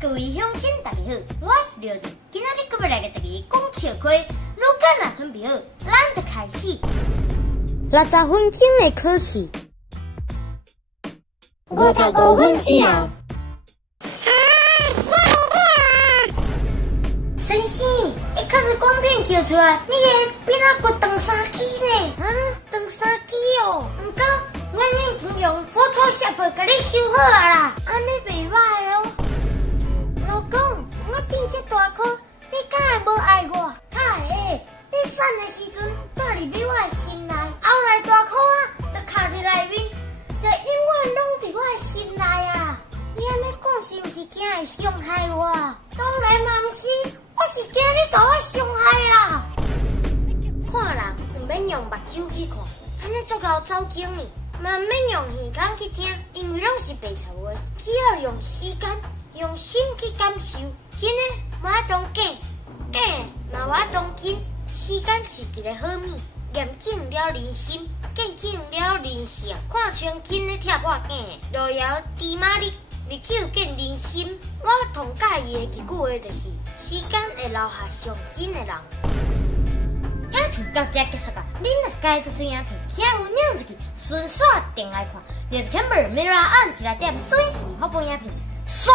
各位乡亲，大家好，我是廖婷。今仔日搁要来给大家讲笑话。如果若准备好，咱就开始。60分钟的考试，55分以后。先生，你可是光片叫出来，你的边仔骨长3支呢？长3支哦。不过，我已经用 Photoshop 给你修好啊啦，安尼袂歹哦。老公，我变这大颗，你敢会无爱我？太会！你瘦的时阵住入去我的心内，后来大颗啊，就徛伫内面，就永远拢伫我的心内啊。你安尼讲是毋是惊会伤害我？当然嘛毋是，我是惊你甲我伤害啦。看人毋免用目睭去看，安尼足够走精呢。嘛毋免用耳孔去听，因为拢是白话话，只要用时间。用心去感受，真诶，无法当假，假嘛无法当真。时间是一个好物，验证了人心，见证了人性。看像真诶拆破假，路遥知马力，日久见人心。我同介意诶一句话就是：时间会留下上真诶人。影片到这结束啊！恁若介意这影片，请有领一支顺刷订来看，就 Camera Mirror 暗时来点准时发布影片，刷。